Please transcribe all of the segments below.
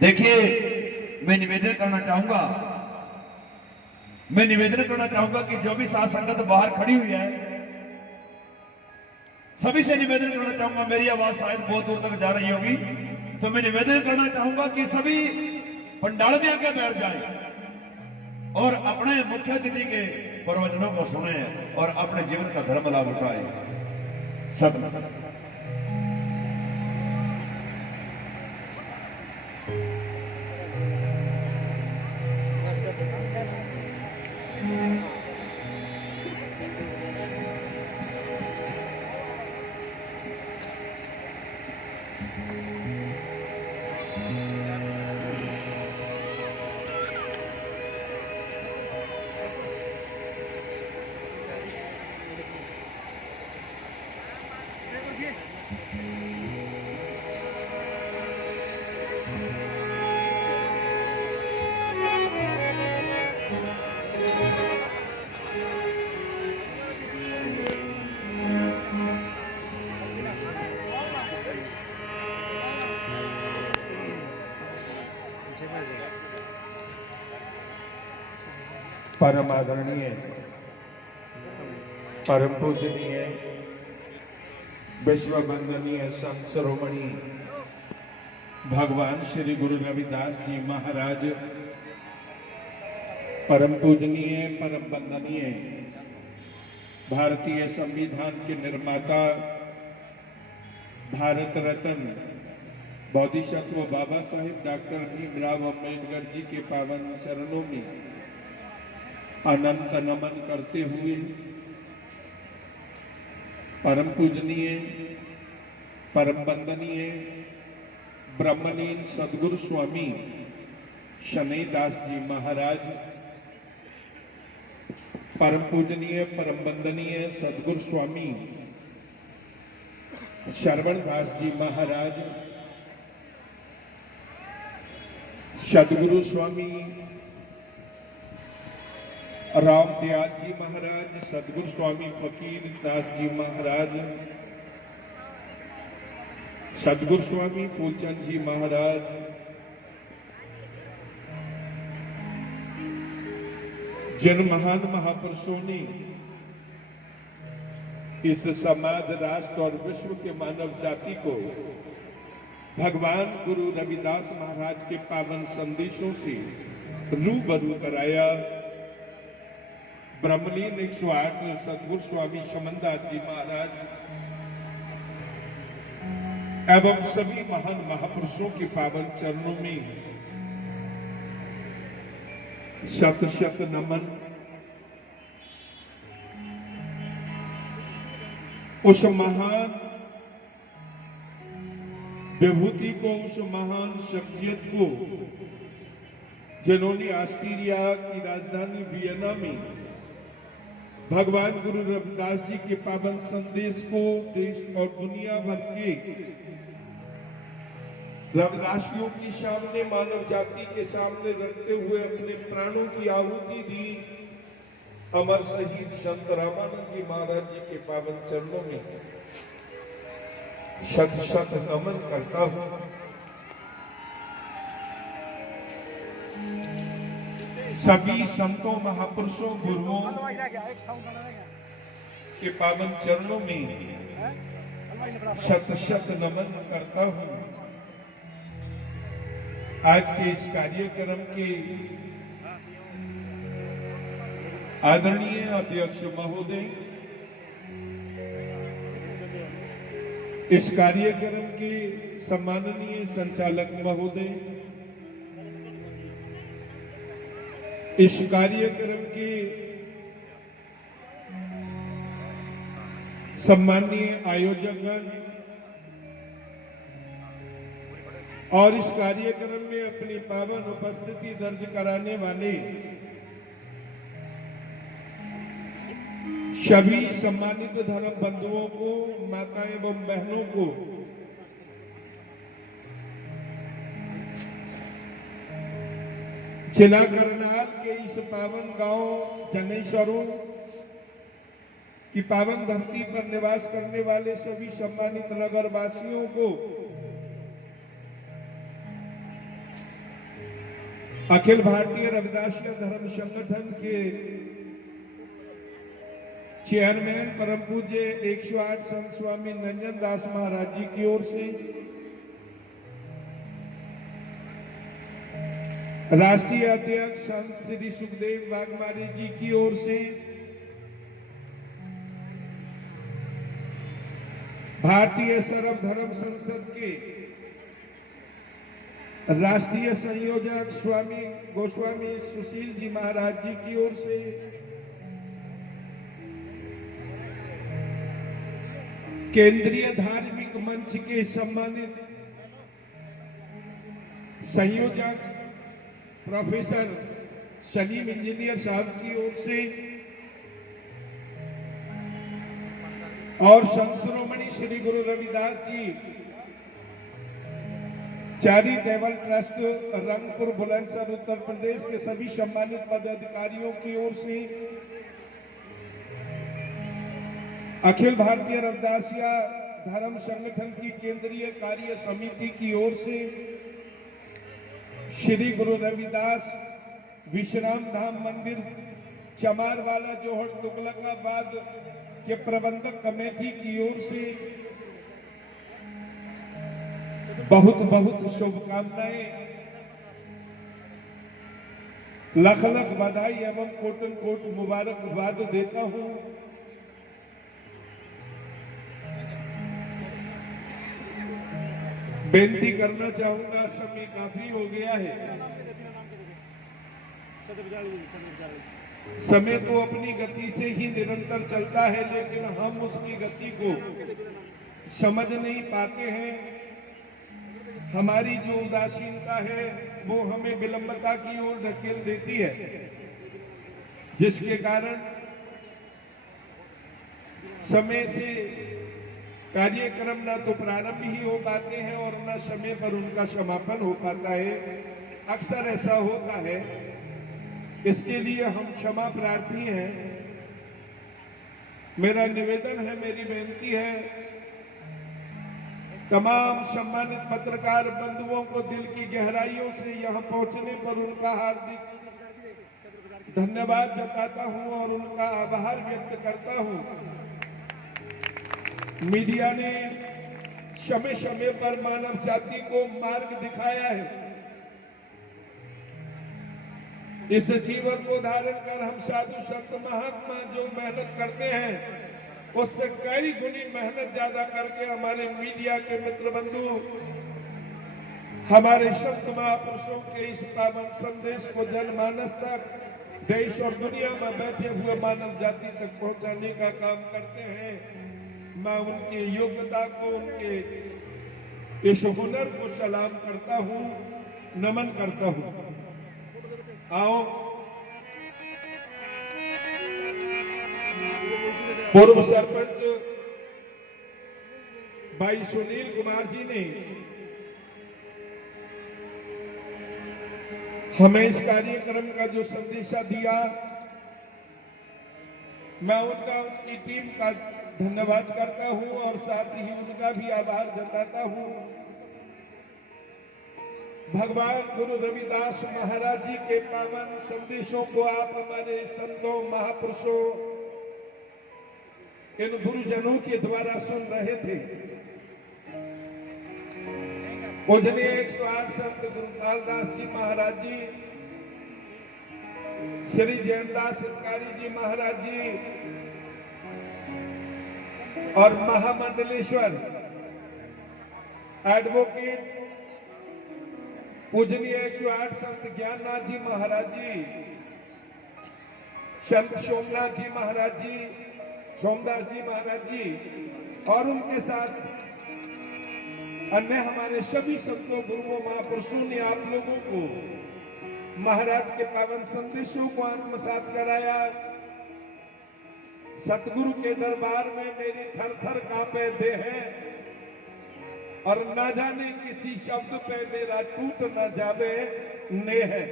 देखिए, मैं निवेदन करना चाहूंगा कि जो भी साथ संगत बाहर खड़ी हुई है, सभी से निवेदन करना चाहूंगा। मेरी आवाज शायद बहुत दूर तक जा रही होगी, तो मैं निवेदन करना चाहूंगा कि सभी पंडाल में आके बैठ जाएं और अपने मुख्य अतिथि के प्रवचनों को सुने और अपने जीवन का धर्म लाभ उठाए। सत्य परम आदरणीय, परम पूजनीय, विश्व वंदनीय संत शिरोमणि भगवान श्री गुरु रविदास जी महाराज, परम पूजनीय, परम वंदनीय, भारतीय संविधान के निर्माता, भारत रत्न बोधिसत्व बाबा साहेब डॉक्टर भीमराव अम्बेडकर जी के पावन चरणों में अनंत नमन करते हुए परम पूजनीय, परम वंदनीय ब्रह्मलीन सदगुरु स्वामी शनैदास जी महाराज, परम पूजनीय, परम वंदनीय सदगुरु स्वामी श्रवणदास जी महाराज, सदगुरु स्वामी राम दयाल जी महाराज, सदगुरु स्वामी फकीर दास जी महाराज, सदगुरु स्वामी फूलचंद जी महाराज, जिन महान महापुरुषों ने इस समाज, राष्ट्र और विश्व के मानव जाति को भगवान गुरु रविदास महाराज के पावन संदेशों से रूबरू कराया। ब्रह्मलीन 108 सदगुरु स्वामी शमनदास जी महाराज एवं सभी महान महापुरुषों के पावन चरणों में शत शत नमन। उस महान विभूति को, उस महान शख्सियत को जिन्होंने ऑस्ट्रेलिया की राजधानी वियना में भगवान गुरु रविदास जी के पावन संदेश को देश और दुनिया भर के रविदासियों के सामने, मानव जाति के सामने रखते हुए अपने प्राणों की आहुति दी। अमर शहीद संत रामानंद जी महाराज जी के पावन चरणों में शत शत नमन करता हूं। सभी संतों, महापुरुषों, गुरुओं के पावन चरणों में शत शत नमन करता हूं। आज के इस कार्यक्रम के आदरणीय अध्यक्ष महोदय, इस कार्यक्रम के सम्माननीय संचालक महोदय, इस कार्यक्रम के सम्माननीय आयोजकगण और इस कार्यक्रम में अपनी पावन उपस्थिति दर्ज कराने वाले सभी सम्मानित धर्म बंधुओं को, माताएं एवं बहनों को जिला करनाल के इस पावन गांव जनेश्वरों की पावन धरती पर निवास करने वाले सभी सम्मानित नगर वासियों को अखिल भारतीय रविदासिया धर्म संगठन के चेयरमैन परम पूज्य 108 संत स्वामी नंजन दास महाराज जी की ओर से, राष्ट्रीय अध्यक्ष संत श्री सुखदेव वाघमारे जी की ओर से, भारतीय सर्वधर्म संसद के राष्ट्रीय संयोजक स्वामी गोस्वामी सुशील जी महाराज जी की ओर से, केंद्रीय धार्मिक मंच के सम्मानित संयोजक प्रोफेसर सलीम इंजीनियर साहब की ओर से और संत शिरोमणि श्री गुरु रविदास जी चैरिटेबल ट्रस्ट रंगपुर बुलंदशहर उत्तर प्रदेश के सभी सम्मानित पदाधिकारियों की ओर से, अखिल भारतीय रविदासिया धर्म संगठन की केंद्रीय कार्य समिति की ओर से, श्री गुरु रविदास विश्राम धाम मंदिर चमारवाला जोहर तुगलकाबाद के प्रबंधक कमेटी की ओर से बहुत बहुत शुभकामनाएं, लख लख बधाई एवं कोटन कोट मुबारकबाद देता हूं। बेनती करना चाहूंगा, समय काफी हो गया है। समय तो अपनी गति से ही निरंतर चलता है, लेकिन हम उसकी गति को समझ नहीं पाते हैं। हमारी जो उदासीनता है वो हमें विलंबता की ओर ढकेल देती है, जिसके कारण समय से कार्यक्रम ना तो प्रारंभ ही हो पाते हैं और ना समय पर उनका समापन हो पाता है। अक्सर ऐसा होता है, इसके लिए हम क्षमा प्रार्थी हैं। मेरा निवेदन है, मेरी बेनती है, तमाम सम्मानित पत्रकार बंधुओं को दिल की गहराइयों से यहां पहुंचने पर उनका हार्दिक धन्यवाद जताता हूं और उनका आभार व्यक्त करता हूं। मीडिया ने समय समय पर मानव जाति को मार्ग दिखाया है। इस जीवन को धारण कर हम साधु संत महात्मा जो मेहनत करते हैं, उससे कई गुनी मेहनत ज्यादा करके हमारे मीडिया के मित्र बंधु हमारे संत महापुरुषों के इस पावन संदेश को जनमानस तक, देश और दुनिया में बैठे हुए मानव जाति तक पहुंचाने का काम करते हैं। मैं उनकी योग्यता को, उनके इस हुनर को सलाम करता हूं, नमन करता हूं। आओ पूर्व सरपंच भाई सुनील कुमार जी ने हमें इस कार्यक्रम का जो संदेशा दिया, मैं उनका, उनकी टीम का धन्यवाद करता हूं और साथ ही उनका भी आभार जताता हूं। भगवान गुरु रविदास महाराज जी के पावन संदेशों को आप हमारे संतों, महापुरुषों, इन गुरुजनों के द्वारा सुन रहे थे। पूजनीय 108 संत गुरुपाल दास जी महाराज जी, श्री जयंतदास सत्कारी जी महाराज जी और महामंडलेश्वर एडवोकेट पूजनीय 108 संत ज्ञाननाथ जी महाराज जी, संत सोमनाथ जी महाराज जी, सोमदास जी महाराज जी और उनके साथ अन्य हमारे सभी संतों, गुरुओं, महापुरुषों ने आप लोगों को महाराज के पावन संदेशों को आत्मसात कराया। सतगुरु के दरबार में मेरी थर थर कांपे देह है और ना जाने किसी शब्द पे मेरा टूट न जावे नेह है।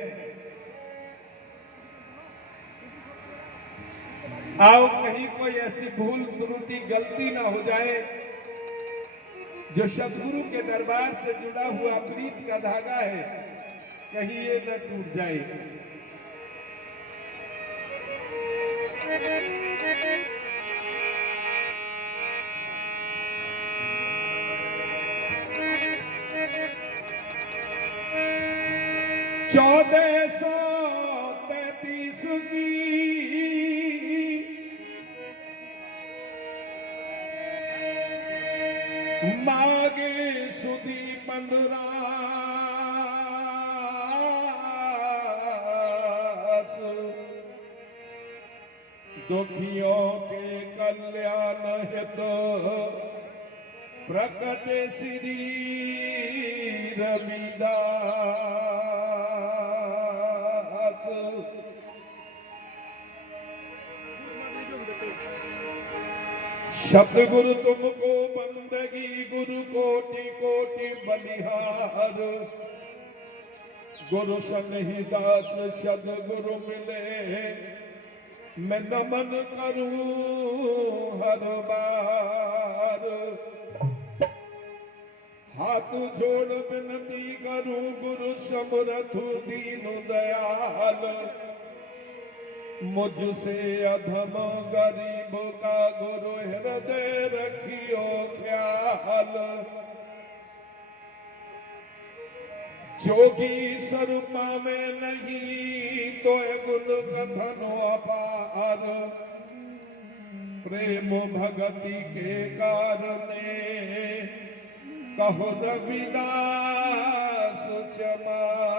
आओ कहीं कोई ऐसी भूल त्रुटि गलती ना हो जाए, जो सतगुरु के दरबार से जुड़ा हुआ प्रीत का धागा है कहीं ये न टूट जाए। चौदह सौ 33 की मागे सुधी 15 दुखियों के कल्याण हेतु प्रकट श्री रविदास। शब्द गुरु तुमको बंदगी गुरु कोटि कोटि बलिहार। गुरु सन्हि दास सद गुरु मिले मैं नमन करूं हर बार। हाथ जोड़ विनती करूं गुरु समर्थ दीन दयाल। मुझसे अधम गरीब का गुरु हृदय रखियो ख्याल। जोगी सर पावे नहीं तो गुण कथन अपार। प्रेम भगति के कारणे कहो रविदास चमार।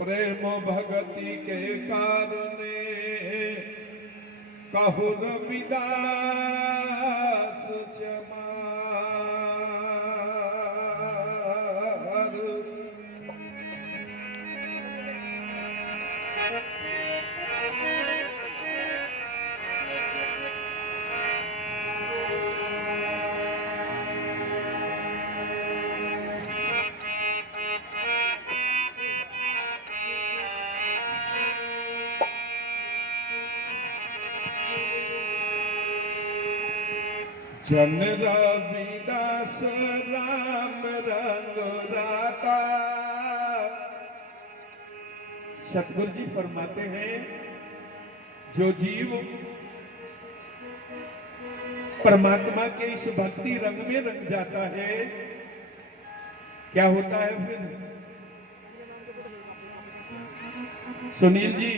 प्रेम भगति के कारणे कहो रविदास चमार। जन रविदास राम रंग राता। सतगुरु जी फरमाते हैं जो जीव परमात्मा के इस भक्ति रंग में रंग जाता है क्या होता है फिर? सुनील जी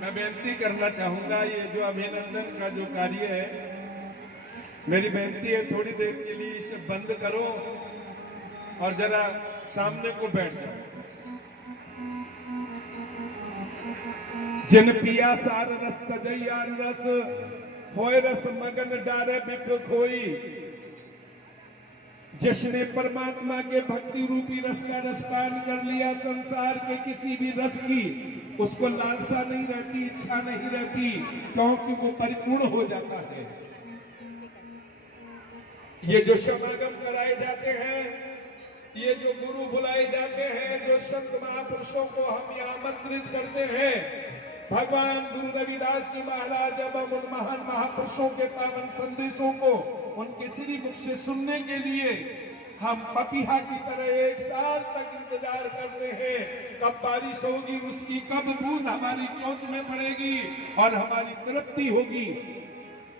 मैं बेनती करना चाहूंगा ये जो अभिनंदन का जो कार्य है मेरी बेनती है थोड़ी देर के लिए इसे बंद करो और जरा सामने को बैठ जाओ। जिन पिया सार रस तजैयार रस होए रस मगन डारे बिख खोई। जिसने परमात्मा के भक्ति रूपी रस का रसपान कर लिया संसार के किसी भी रस की उसको लालसा नहीं रहती, इच्छा नहीं रहती क्योंकि वो परिपूर्ण हो जाता है। ये जो समागम कराए जाते हैं, ये जो गुरु बुलाए जाते हैं, जो संत महापुरुषों को हम यहाँ आमंत्रित करते हैं, भगवान गुरु रविदास जी महाराज जब हम उन महान महापुरुषों के पावन संदेशों को उनके श्री मुख से सुनने के लिए हम पपीहा की तरह 1 साल तक इंतजार करते हैं कब बारिश होगी, उसकी कब बूंद हमारी चोंच में पड़ेगी और हमारी तृप्ति होगी।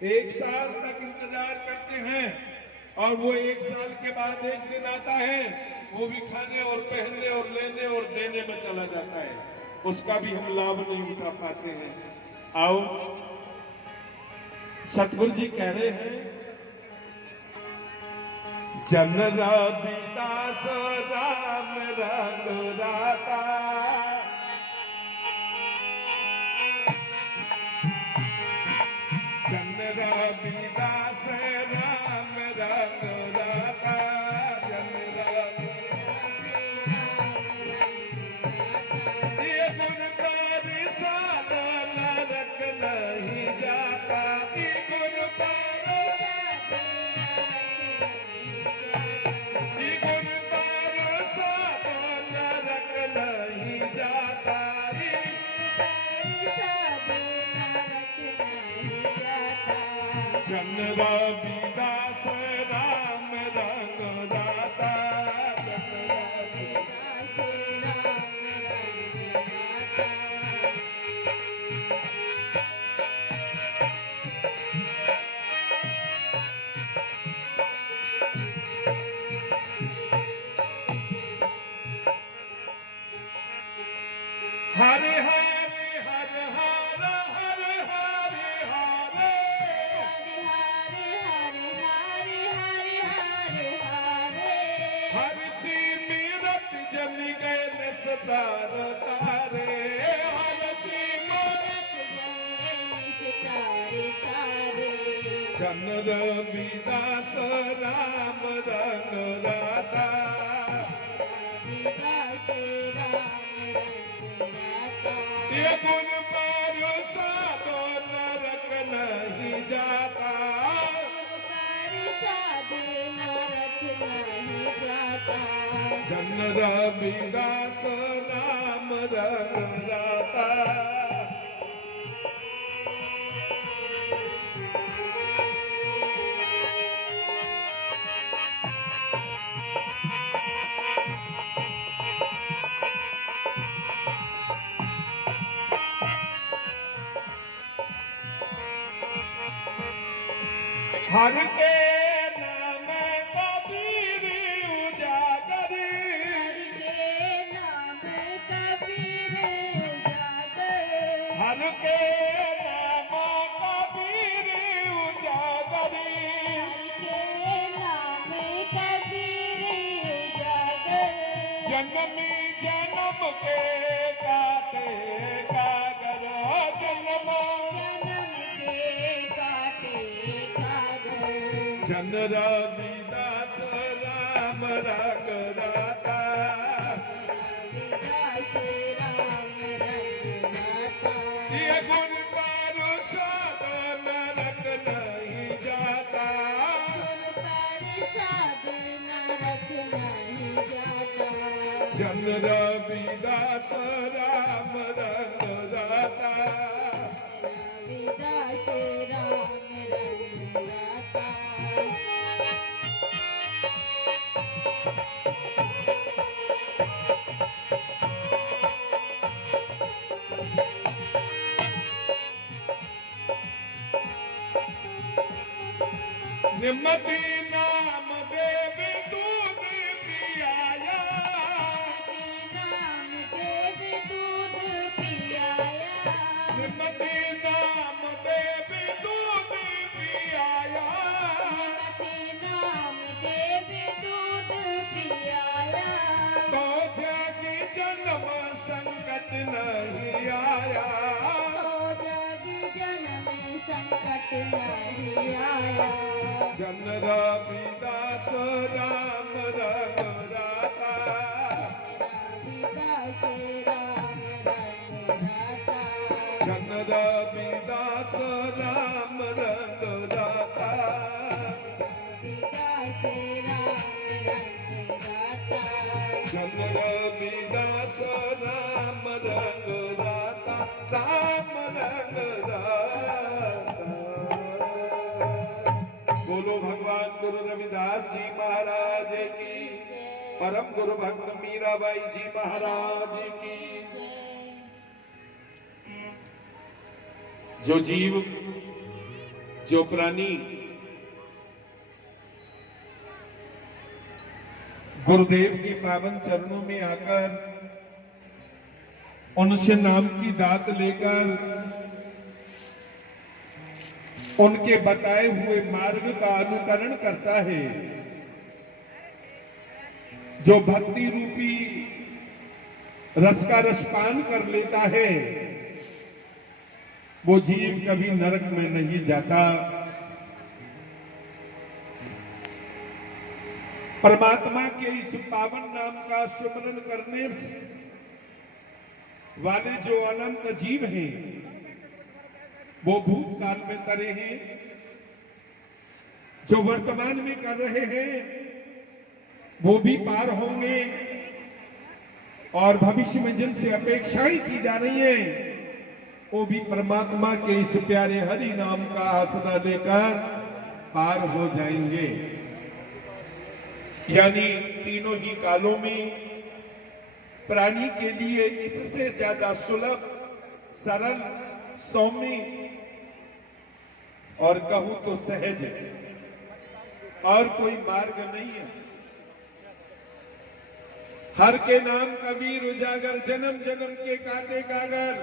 1 साल तक इंतजार करते हैं और वो 1 साल के बाद एक दिन आता है वो भी खाने और पहनने और लेने और देने में चला जाता है, उसका भी हम लाभ नहीं उठा पाते हैं। आओ सतगुरु जी कह रहे हैं जन रविदास राम रंग राता। जन रविदास राम रंग राता। जन ये गुण पर साधन रख नहीं जाता। ये गुण पर जन रविदास राम राम सितारे जन रविदास राम रंग राता रविदास राम रंग राता ये गुण पर साधो नरक नहीं जाता परिषद नरक नहीं जाता जन रविदास राम रंग राता हर के नाम कबीर उजागर हर के नाम कबीर उजागर हर के नाम कबीर उजागर हर के नाम कबीर उजागर जन्मी जन्म के काटे कागर जन्म जन्म के काटे कागर जन रविदास राम रंग राता रविदास राम रंग राता ये गुण पर साधो नरक नहीं जाता परिषद नरक नहीं जाता जन रविदास राम रंग राता रविदास राम रंग राता निमति नाम देव दूध पियाया के नाम देव दूध पियाया निमति नाम देव दूध पियाया के नाम देव दूध पियाया तो जग जन्म संकट नहीं आया तो जग जन्म संकट नहीं आया जन रविदास राम रंग राता रविदास राम रंग राता जन रविदास राम रंग राता रविदास राम रंग राता जन रविदास राम रंग राता राम रंग राता बोलो भगवान गुरु रविदास जी महाराज की परम गुरु भक्त मीराबाई जी महाराज की जो जीव जो प्राणी गुरुदेव के पावन चरणों में आकर उनसे नाम की दात लेकर उनके बताए हुए मार्ग का अनुकरण करता है, जो भक्ति रूपी रस का रसपान कर लेता है, वो जीव कभी नरक में नहीं जाता। परमात्मा के इस पावन नाम का सुमरन करने वाले जो अनंत जीव हैं, वो भूतकाल में करे हैं, जो वर्तमान में कर रहे हैं, वो भी पार होंगे, और भविष्य में जिनसे अपेक्षाएं की जा रही हैं, वो भी परमात्मा के इस प्यारे हरि नाम का आसरा लेकर पार हो जाएंगे। यानी तीनों ही कालों में प्राणी के लिए इससे ज्यादा सुलभ, सरल, सौम्य और कहूं तो सहज और कोई मार्ग नहीं है। हर के नाम कबीर उजागर, जन्म जन्म के कांटे कागर।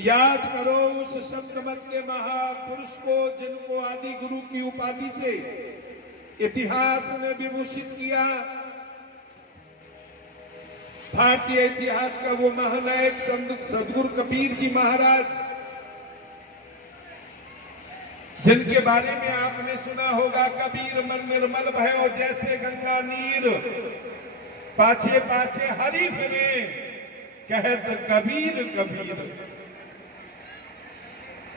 याद करो उस संत मत के महापुरुष को, जिनको आदि गुरु की उपाधि से इतिहास ने विभूषित किया। भारतीय इतिहास का वो महानायक सदगुरु कबीर जी महाराज, जिनके बारे में आपने सुना होगा, कबीर मन निर्मल भयो जैसे गंगा नीर, पाछे पाछे हरि फिरे कहत कबीर कबीर।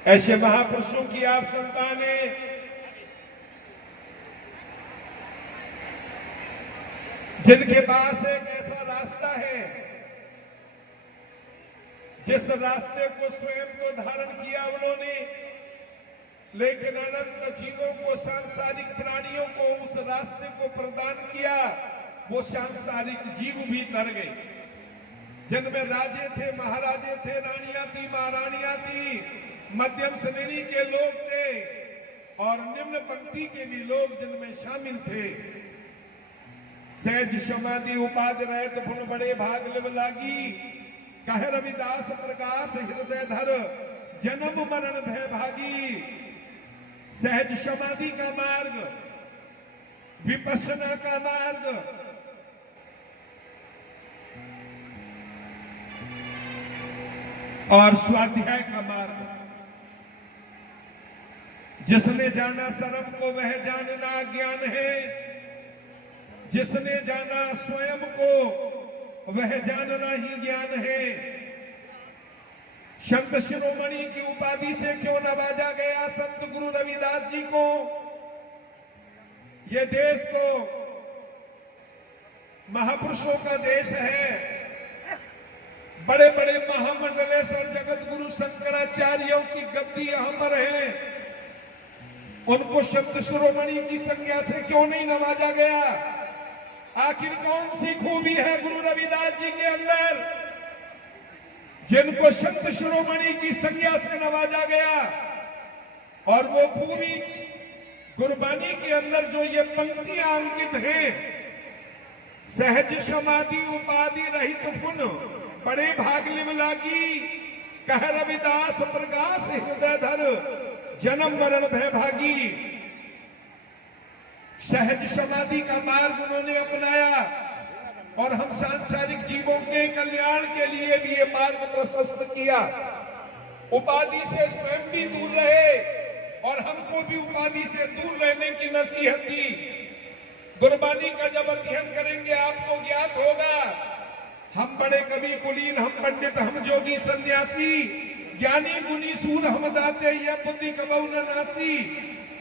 ऐसे महापुरुषों की आप संतान हैं। जिनके पास एक ऐसा रास्ता है, जिस रास्ते को स्वयं तो धारण किया उन्होंने, लेकिन अनंत जीवों को, सांसारिक प्राणियों को उस रास्ते को प्रदान किया। वो सांसारिक जीव भी तर गए, जिनमें राजे थे, महाराजे थे, रानियां थी, महारानियां थी, मध्यम श्रेणी के लोग थे और निम्न पंक्ति के भी लोग जिनमें शामिल थे। सहज समाधि उपाधि रहत फुन बड़े भाग लिव लागी, कह रविदास प्रकाश हृदय धर जन्म मरण भय भागी। सहज समाधि का मार्ग, विपश्यना का मार्ग, और स्वाध्याय का मार्ग। जिसने जाना सर्व को वह जानना ज्ञान है, जिसने जाना स्वयं को वह जानना ही ज्ञान है। संत शिरोमणि की उपाधि से क्यों नवाजा गया संत गुरु रविदास जी को? यह देश तो महापुरुषों का देश है। बड़े बड़े महामंडलेश्वर जगत गुरु शंकराचार्यों की गद्दी यहां पर है। उनको संत शिरोमणि की संज्ञा से क्यों नहीं नवाजा गया? आखिर कौन सी खूबी है गुरु रविदास जी के अंदर, जिनको संत शिरोमणि की संज्ञा से नवाजा गया? और वो खूबी गुरबानी के अंदर जो ये पंक्तियां अंकित हैं, सहज समाधि उपाधि रहित पुन बड़े भाग लिव लागी, कह रविदास प्रकाश हृदय धर जन्म मरण भय भागी। सहज समाधि का मार्ग उन्होंने अपनाया और हम सांसारिक जीवों के कल्याण के लिए भी ये मार्ग प्रशस्त किया। उपाधि से स्वयं भी दूर रहे और हमको भी उपाधि से दूर रहने की नसीहत दी। गुरबानी का जब अध्ययन करेंगे आपको ज्ञात होगा, हम बड़े कवि कुलीन, हम पंडित, हम जोगी सन्यासी, ज्ञानी गुनी सूर हम दाते, यह बुद्धि कबहु न नासी।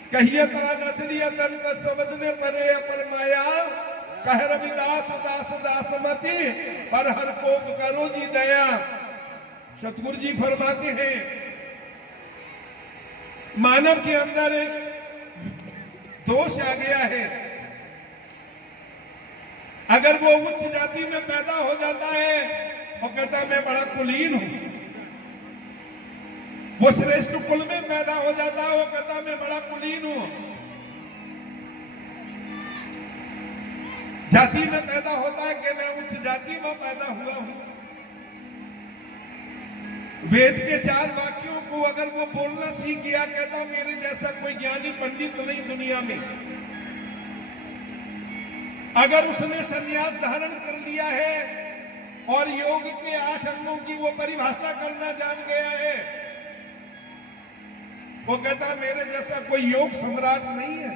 कहियता नथरियतन का समझने परे अपर माया, कह रविदास दास दासमती पर हर को करो जी दया। सतगुरु जी फरमाते हैं, मानव के अंदर एक दोष आ गया है। अगर वो उच्च जाति में पैदा हो जाता है, वो कहता मैं बड़ा कुलीन हूं। वो श्रेष्ठ कुल में पैदा हो जाता है, वो कहता मैं बड़ा कुलीन हूं। जाति में पैदा होता है कि मैं उच्च जाति में पैदा हुआ हूं। वेद के 4 वाक्यों को अगर वो बोलना सीख गया, कहता मेरे जैसा कोई ज्ञानी पंडित नहीं दुनिया में। अगर उसने संन्यास धारण कर लिया है और योग के 8 अंगों की वो परिभाषा करना जान गया है, वो कहता मेरे जैसा कोई योग सम्राट नहीं है।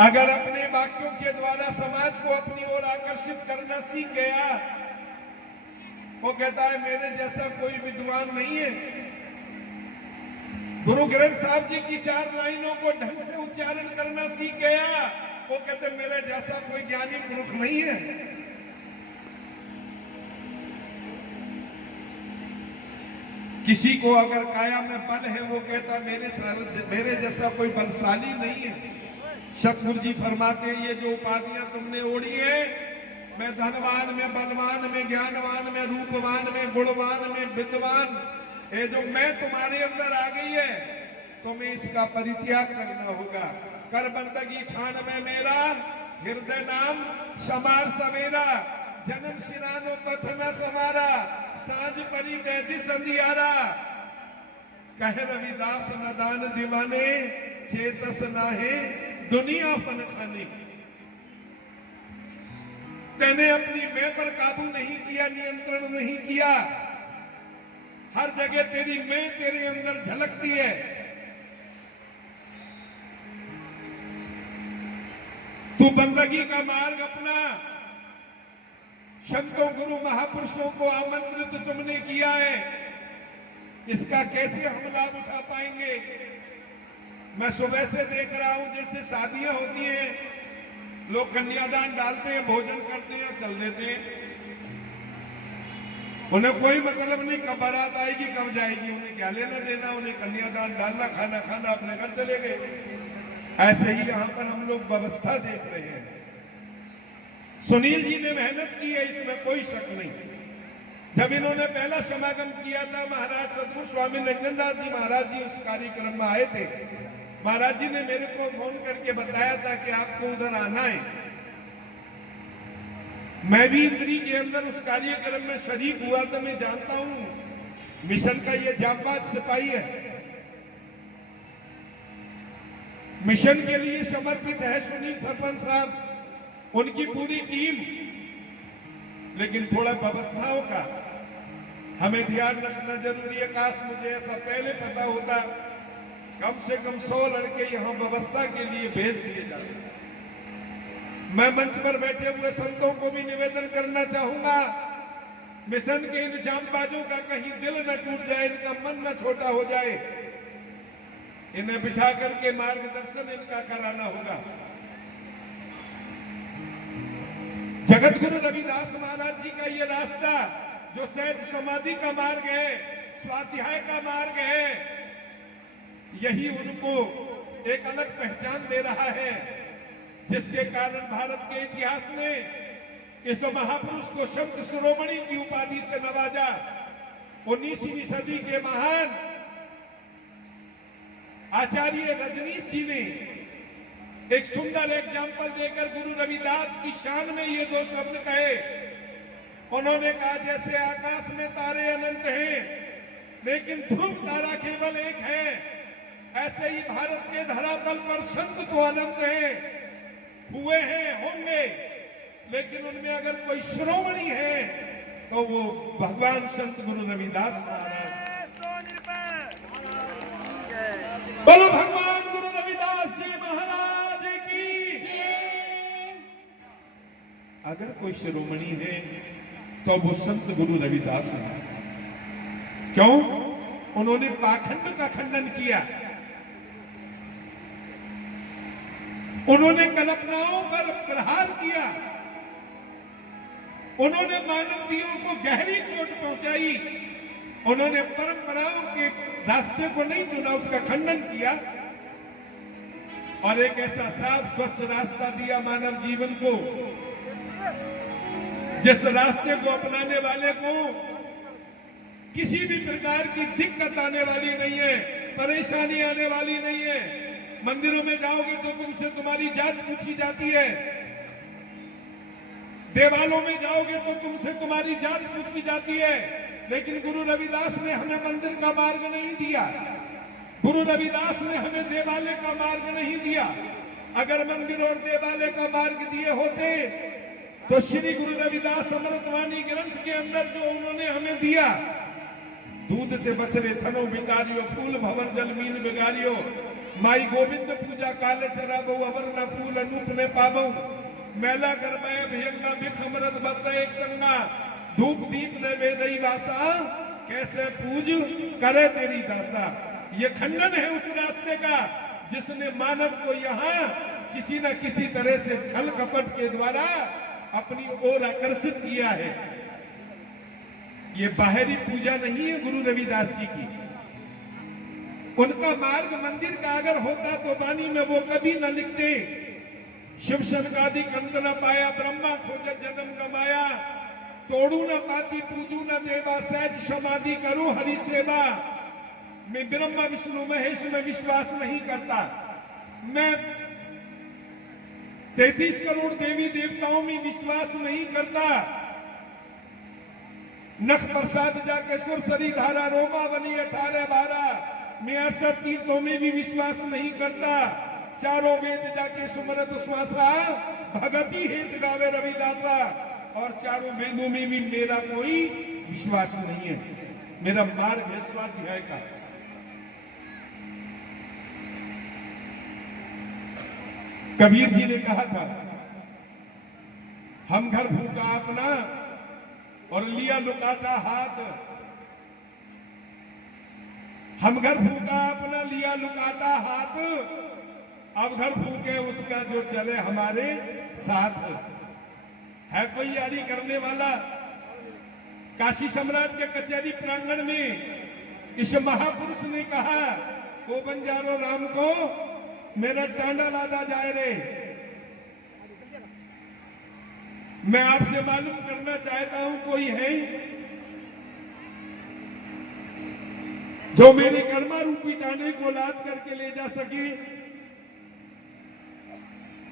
अगर अपने वाक्यों के द्वारा समाज को अपनी ओर आकर्षित करना सीख गया, वो कहता है मेरे जैसा कोई विद्वान नहीं है। गुरु ग्रंथ साहब जी की 4 लाइनों को ढंग से उच्चारण करना सीख गया, वो कहते मेरे जैसा कोई ज्ञानी पुरुष नहीं है। किसी को अगर काया में बल है, वो कहता मेरे जैसा कोई बलशाली नहीं है। सतगुरु जी फरमाते हैं, ये जो उपाधियां तुमने ओढ़ी है, मैं धनवान में, बलवान में, ज्ञानवान में, रूपवान में, गुणवान में, विद्वान, ये जो मैं तुम्हारे अंदर आ गई है, तुम्हें इसका परित्याग करना होगा। कर बंदगी छान में मेरा, हृदय नाम समार सवेरा, जन्म सिरानो पथ न समारा, साँझ परी दैदी संधियारा। कह रविदास नदान दीवाने, चेतस नाहे दुनिया पन खाने। मैंने अपनी मैं पर काबू नहीं किया, नियंत्रण नहीं किया, हर जगह तेरी मैं तेरे अंदर झलकती है। तू बंदगी का मार्ग अपना। संतों गुरु महापुरुषों को आमंत्रित तुमने किया है, इसका कैसे हम लाभ उठा पाएंगे? मैं सुबह से देख रहा हूं जैसे शादियां होती हैं, लोग कन्यादान डालते हैं, भोजन करते हैं, चल देते हैं। उन्हें कोई मतलब नहीं कब बारात आएगी कब जाएगी, उन्हें क्या लेना देना, उन्हें कन्यादान डालना, खाना खाना, अपने घर चले गए। ऐसे ही यहां पर हम लोग व्यवस्था देख रहे हैं। सुनील जी ने मेहनत की है, इसमें कोई शक नहीं। जब इन्होंने पहला समागम किया था, महाराज सदगुरु स्वामी रंजनदास जी महाराज जी उस कार्यक्रम में आए थे। महाराज जी ने मेरे को फोन करके बताया था कि आपको उधर आना है। मैं भी इंद्री के अंदर उस कार्यक्रम में शरीक हुआ था। मैं जानता हूं मिशन का ये जांबाज सिपाही है, मिशन के लिए समर्पित है सुनील सरपंच साहब, उनकी पूरी टीम। लेकिन थोड़ा व्यवस्थाओं का हमें ध्यान रखना जरूरी है। काश मुझे ऐसा पहले पता होता, कम से कम 100 लड़के यहां व्यवस्था के लिए भेज दिए जाते। मैं मंच पर बैठे हुए संतों को भी निवेदन करना चाहूंगा, मिशन के इन जांबाजों का कहीं दिल न टूट जाए, इनका मन न छोटा हो जाए। इन्हें बिठा करके मार्गदर्शन इनका कराना होगा। जगत गुरु रविदास महाराज जी का ये रास्ता जो सहज समाधि का मार्ग है, स्वाध्याय का मार्ग है, यही उनको एक अलग पहचान दे रहा है, जिसके कारण भारत के इतिहास में इस महापुरुष को शब्द शिरोमणि की उपाधि से नवाजा। 19वीं सदी के महान आचार्य रजनीश जी ने एक सुंदर एग्जाम्पल देकर गुरु रविदास की शान में ये 2 शब्द कहे। उन्होंने कहा, जैसे आकाश में तारे अनंत हैं, लेकिन ध्रुव तारा केवल एक है, ऐसे ही भारत के धरातल पर संत तो अनंत हैं, हुए हैं, होंगे, लेकिन उनमें अगर कोई श्रोमणी है तो वो भगवान संत गुरु रविदास महाराज। बोलो भगवान गुरु रविदास जी महाराज की। अगर कोई शिरोमणि है तो वो संत गुरु रविदास है। क्यों? उन्होंने पाखंड का खंडन किया, उन्होंने कल्पनाओं पर प्रहार किया, उन्होंने मानवीयों को गहरी चोट पहुंचाई, उन्होंने परंपराओं के रास्ते को नहीं चुना, उसका खंडन किया और एक ऐसा साफ स्वच्छ रास्ता दिया मानव जीवन को, जिस रास्ते को अपनाने वाले को किसी भी प्रकार की दिक्कत आने वाली नहीं है, परेशानी आने वाली नहीं है। मंदिरों में जाओगे तो तुमसे तुम्हारी जात पूछी जाती है, देवालयों में जाओगे तो तुमसे तुम्हारी जात पूछी जाती है, लेकिन गुरु रविदास ने हमें मंदिर का मार्ग नहीं दिया, गुरु रविदास ने हमें देवालय का मार्ग नहीं दिया। अगर मंदिर और देवालय का मार्ग दिए होते तो श्री गुरु रविदास अमृतवाणी ग्रंथ के अंदर जो उन्होंने हमें दिया, दूध ते बछरे थनो बिगारियो, फूल भवर जल मीन बिगारियो, माई गोविंद पूजा काले चराबो, अवर न फूल अनूप ने पाबो, मैला गरबय भियंगा बिख अमृत बस एक संगा, धूप दीप ने वेदई वासा, कैसे पूज करे तेरी दासा। ये खंडन है उस रास्ते का जिसने मानव को यहाँ किसी न किसी तरह से छल कपट के द्वारा अपनी ओर आकर्षित किया है। ये बाहरी पूजा नहीं है गुरु रविदास जी की। उनका मार्ग मंदिर का अगर होता तो वाणी में वो कभी न लिखते, शिव शनकादि अंत न पाया, ब्रह्मा खोजत जन्म गमाया, तोड़ू न पाती पूजू न देवा, सहज समाधि करो हरि सेवा। मैं ब्रह्मा विष्णु महेश में विश्वास नहीं करता, मैं 33 करोड़ देवी देवताओं में विश्वास नहीं करता, नख प्रसाद जाके सुरसरी धारा, रोमावली 18 12, मैं 68 तीर्थों में भी विश्वास नहीं करता, चारों वेद जाके सुमरत श्वासा, भगति हेत गावे रविदासा, और चारों वेदों में भी मेरा कोई विश्वास नहीं है। मेरा मार्ग है स्वाध्याय का। कबीर जी ने कहा था, हम घर फूका अपना और लिया लुकाता हाथ। हम घर फूका अपना, लिया लुकाता हाथ, अब घर फूके उसका जो चले हमारे साथ। है कोई यारी करने वाला? काशी सम्राट के कचहरी प्रांगण में इस महापुरुष ने कहा, को बंजारो राम को मेरा टांडा लादा जाए रे। मैं आपसे मालूम करना चाहता हूं, कोई है जो मेरे कर्मा रूपी टांडे को लाद करके ले जा सके?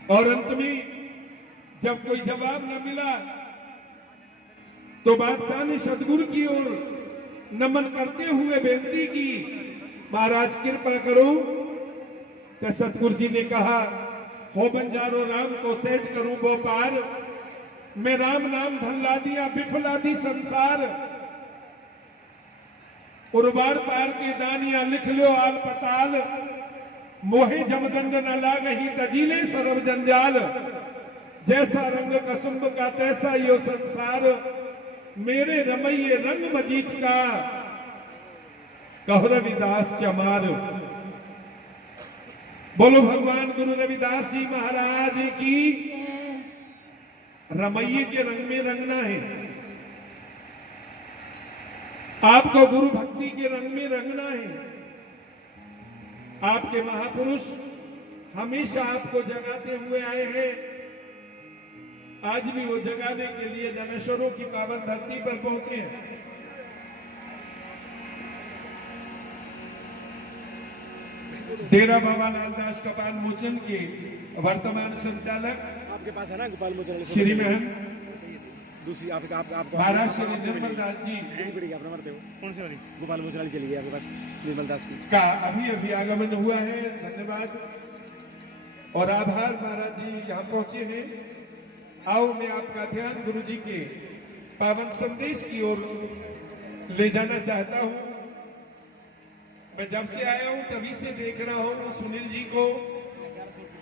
और अंत में जब कोई जवाब न मिला तो बादशाह ने सतगुरु की ओर नमन करते हुए बेनती की, महाराज कृपा करो। तो सतगुरु जी ने कहा, हो बंजारो राम को सहज करूं वो पार। मैं राम नाम धन ला दिया बिफला दी संसार। उर्वार पार के दानिया लिख लो आल पताल। मोहे जमदंड न लागही तजीले सर्व जंजाल। जैसा रंग कसुंभ का तैसा यो संसार। मेरे रमैये रंग मजीठ का कहो रविदास चमार। बोलो भगवान गुरु रविदास जी महाराज की। रमैये के रंग में रंगना है, आपको गुरु भक्ति के रंग में रंगना है। आपके महापुरुष हमेशा आपको जगाते हुए आए हैं, आज भी वो जगाने के लिए जनेश्वरों की पावन धरती पर पहुंचे हैं। डेरा बाबा लालदास कपाल मोचन के वर्तमान संचालक आपके पास है ना गोपाल मोचन श्री महन दूसरी आप महाराज श्री निर्मल दास जी आप नंबर हो कौन सी वाली गोपाल मोचन वाली चली गई आपके पास निर्मल दास की का अभी अभी आगमन हुआ है। धन्यवाद और आभार, महाराज जी यहाँ पहुंचे हैं। आओ मैं आपका ध्यान गुरु जी के पावन संदेश की ओर ले जाना चाहता हूं। मैं जब से आया हूं तभी से देख रहा हूं सुनील जी को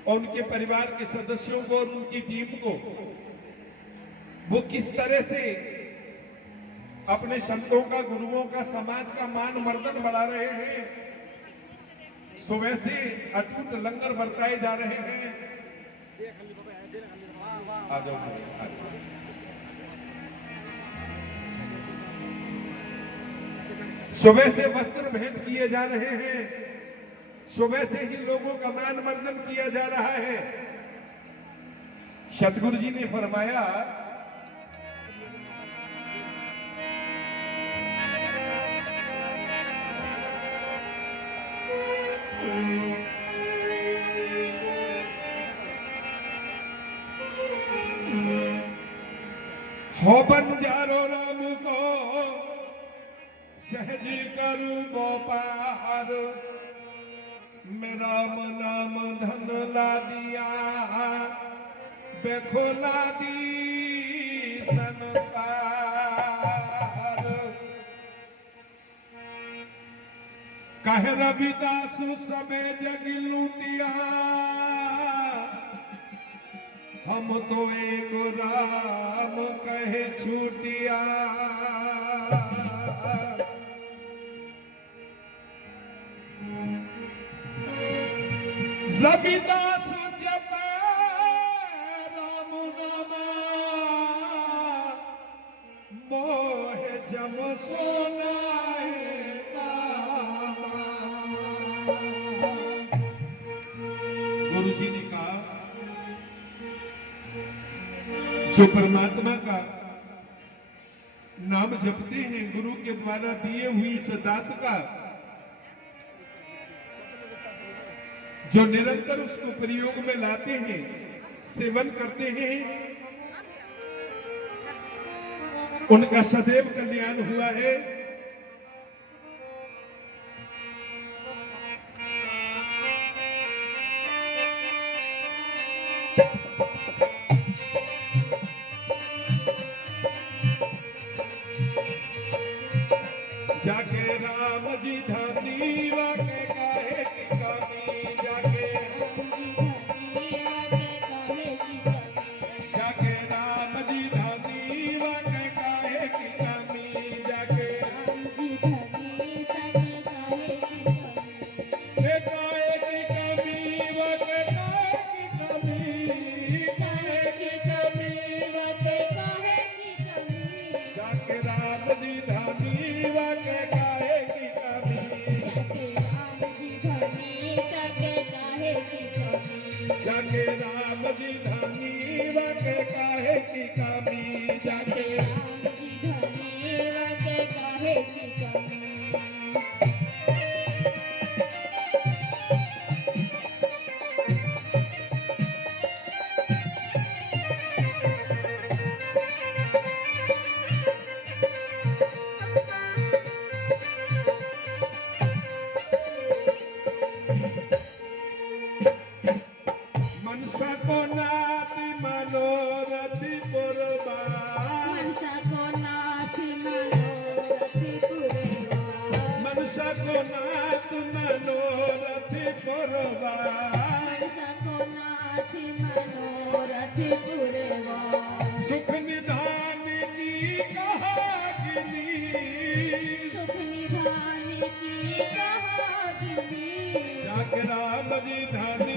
और उनके परिवार के सदस्यों को और उनकी टीम को, वो किस तरह से अपने संतों का, गुरुओं का, समाज का मान मर्दन बढ़ा रहे हैं। सुबह से अटूट लंगर बरताए जा रहे हैं। आ जाओ, आ जाओ। सुबह से वस्त्र भेंट किए जा रहे हैं। सुबह से ही लोगों का मान मर्दन किया जा रहा है। सतगुरु जी ने फरमाया, हो बंजारो राम को सहज करू वो पार। मैं राम नाम धन ला दिया बेखोला दी संसार। कह रविदास सबे जग लूटिया, हम तो एक राम कहे छूटिया। रविदास जप राम नामा, मोह जम सोना गुरु जी ने कहा, जो परमात्मा का नाम जपते हैं, गुरु के द्वारा दिए हुई इस दात का जो निरंतर उसको प्रयोग में लाते हैं, सेवन करते हैं, उनका सदैव कल्याण हुआ है। जाके राम जी धानी वाके काहे की कमी जाके जाके राम जी धानी वाके काहे की कमी जाके हे काहे की कमी वाके काहे की कमी जाके राम जी धानी वाके काहे की कमी जाके राम जी धानी वाके काहे की कमी जाके मनसा को नाती मनोरथी पुरबा मनसा को नाथ मनोरथी पुरबा सुख निधान की कहागिनी जाके राम जी धनी